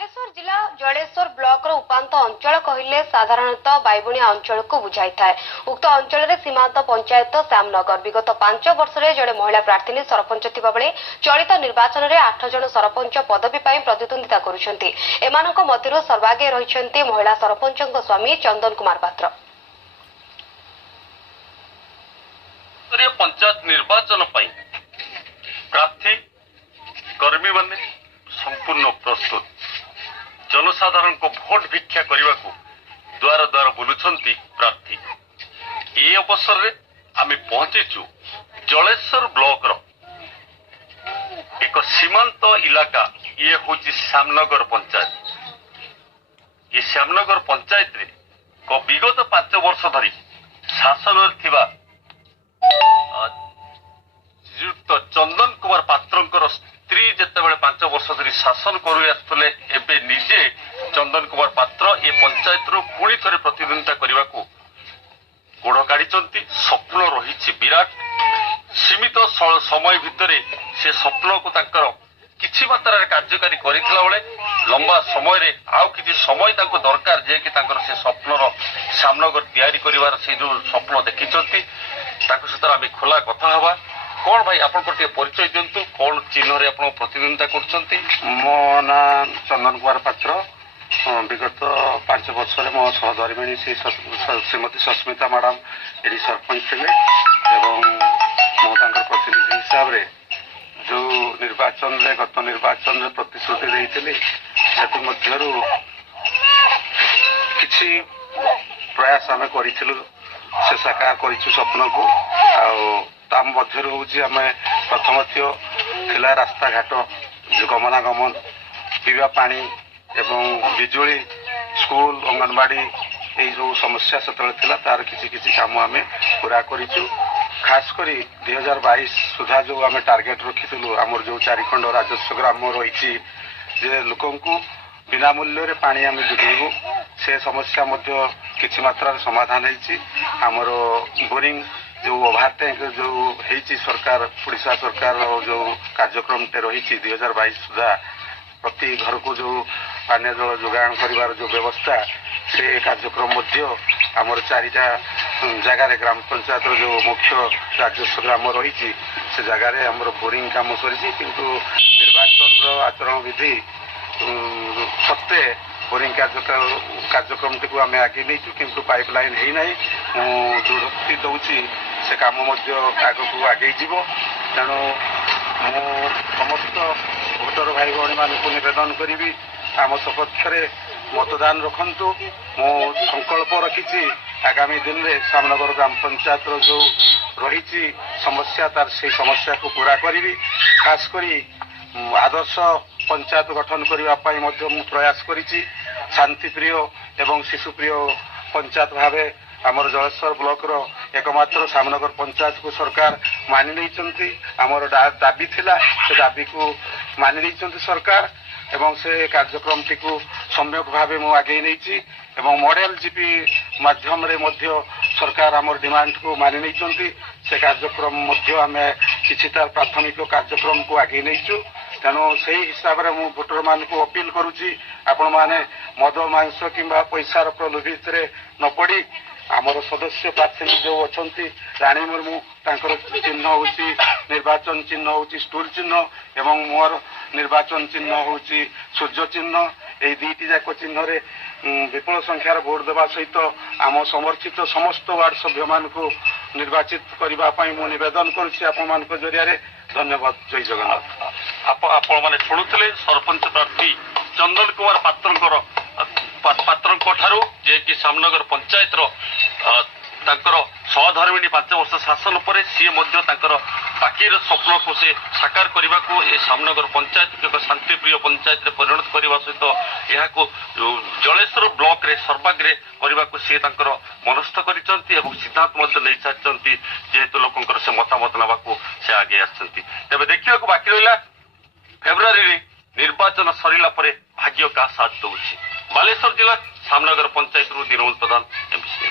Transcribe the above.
बालेश्वर जिला जलेश्वर ब्लॉक उपांत अंचल कहले साधारणतः बाइबुणिया अंचल को बुझाई था। उक्त अंचल में सीमांत पंचायत श्यामनगर विगत 5 वर्ष में जड़े महिला प्रार्थी सरपंच थिबा बेले चलित निर्वाचन में 8 जन सरपंच पदवी प्रतिद्वंदिता करुछंती। एमानक मध्यरु सर्वागे रहिछंती महिला सरपंचक स्वामी चंदन कुमार पात्र। पंचायत निर्वाचन प्रार्थी कर्मी माने संपूर्ण प्रस्तुत जनसाधारण को भोट भिक्षा करने को द्वार द्वार बुलुंट प्रार्थी। ये अवसर में आम पहुंचीचु जलेश्वर ब्लॉक रो एक सीमांत इलाका। ये हूँ श्यामनगर पंचायत। ये श्यामनगर पंचायत रे विगत 5 वर्ष धरी शासन श्रीयुक्त चंदन कुमार पात्र स्त्री जितेबाला 5 वर्ष धरी शासन करुले एबे निजे चंदन कुमार पात्र ये पंचायत रू पुणी थे प्रतिद्वंदिता करने को गोड़ काढ़ी। स्वप्न रही विराट सीमित समय भितर से स्वप्न को किछि मात्रा कार्यकारी करथिला बेले लंबा समय रे आउ किछि समय ताको दरकार जे कि तांकर से स्वप्नर सामनगर तैयारी करिवार से जो स्वप्न देखिचंती ताको सतर आमे खोला कथा हवा। कौन भाई आपन को परिचय दिंतु, कौन चिन्ह रे आपन प्रतिद्वंदिता करछंती? मो ना चंदन कुमार पात्र। विगत 5 वर्ष मो सहधर्मिणी श्रीमती सस्मिता मैडम ये सरपंच थे एवं मो प्रतिनिधि हिसाब रे जो निर्वाचन रे गत निर्वाचन रे प्रतिश्रुति देइथिली से किछि प्रयास आम करिथिलु से साकार करिछु स्वप्न को। आ मध्य आम प्रथम थिला रास्ता घाट जो गमनागमन पीवा पानी एवं बिजुली स्कूल अंगनवाड़ी ये जो समस्या से तार किसी काम आम पूरा करिछु। खास करी 2022 सुधा जो आम टार्गेट रखिलु आमर जो 4 खंड राजस्व ग्राम रही लोकों को बिना मूल्य रे पानी आम जोगेबू से समस्या मध्य किछि मात्रा समाधान होइछि। आमर बोरिंग जो ओभार टैंक जो होइछि सरकार ओडिशा सरकार जो कार्यक्रम टे रही 2022 सुधा प्रति घर को जो पानी जल जोगाण करिवार जो व्यवस्था से कार्यक्रम मध्य आमर 4टा जगार ग्राम पंचायत जो मुख्य राजस्व ग्राम रही से जगार आमर बोरिंग काम सरी किंतु निर्वाचन आचरण विधि सत्ते बोरिंग कार्यक्रम टी आम आगे नहीं किंतु पाइपलाइन है ना दृढ़ोक्ति दौची से काम आग को आगे जीव। तेणु मु समस्त भोटर भाई भौणी मानक निवेदन करी आम सपक्ष मतदान रखु। मु संकल्प रखी आगामी दिन में श्यामनगर ग्राम पंचायत जो रही समस्या तार से समस्या को पूरा करी। खास करी आदर्श पंचायत गठन करने प्रयास करी। शांतिप्रिय एवं शिशुप्रिय पंचायत भावे आमर जलेश्वर ब्लॉक रो एकमात्र श्यामनगर पंचायत को सरकार मानि नहीं। आमर दाबी थिला से दाबी को मानि नहीं सरकार एवं से कार्यक्रम टी को सम्यक भावे मु आगे नहीं एवं मॉडल जीपी माध्यम रे मध्य सरकार आमर डिमांड को मानि नहीं से कार्यक्रम मध्य आमे किछि तार प्राथमिक कार्यक्रम को आगे नहीं। तेणु से हिसाब से मुझे भोटर मान को अपील करुच्ची आपण माने मद मांस किंबा पैसार प्रलोभित न पड़ी आमर सदस्य प्रार्थी जो अच्छा राणी मुर्मू तांकर चिन्ह हूँ निर्वाचन चिन्ह हूँ स्टूल चिन्ह एवं मोर निर्वाचन चिन्ह हूँ सूर्य चिन्ह ये 2टी जाक चिन्ह रे विपुल संख्यार भोट देवा सहित आम समर्थित समस्त वार्ड सभ्य मान को निर्वाचित करने मु निवेदन करुच्ची आपण जरिया। धन्यवाद। जय जगन्नाथ। आपण माने शुणुले सरपंच प्रार्थी चंदन कुमार पात्र ठारू जे कि श्यामनगर पंचायत सहधर्मिणी 5 वर्ष शासन पर सी बाकी स्वप्न को से साकार करने को ये श्यामनगर पंचायत एक शांतिप्रिय पंचायत रे परिणत करने सहित यह जलेश्वर ब्लॉक रे सर्वाग्रे करने को सी मनस्थ कर सिद्धांत नहीं सारी जेहेतु लोक से मतामत ना से आगे आते देखा बाकी रहा फेब्रुआरी निर्वाचन सरला भाग्य का साथ दौर। बालेश्वर जिला श्यामनगर पंचायत दिनमूल प्रधान एमसी।